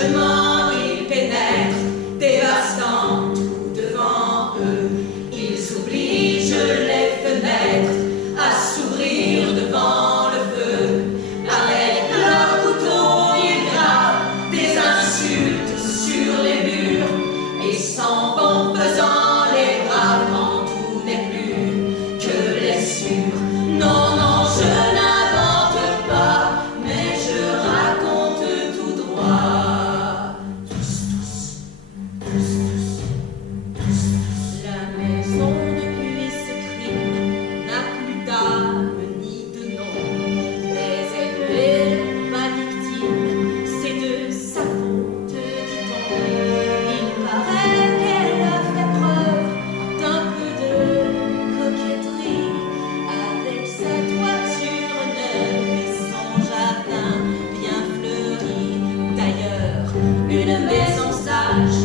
Sauvagement ils pénètrent, dévastant tout devant eux. Ils obligent les fenêtres à s'ouvrir devant le feu. Avec leurs couteaux ils gravent des insultes sur les murs et s'en vont faisant les braves quand tout n'est plus que blessures. Non, non, je n'invente pas, mais je raconte tout droit. La maison depuis ce crime n'a plus d'âme ni de nom, mais elle n'est pas victime, c'est de sa faute, dit-on. Il paraît qu'elle a fait preuve d'un peu de coquetterie avec sa toiture neuve et son jardin bien fleuri. D'ailleurs, une maison sage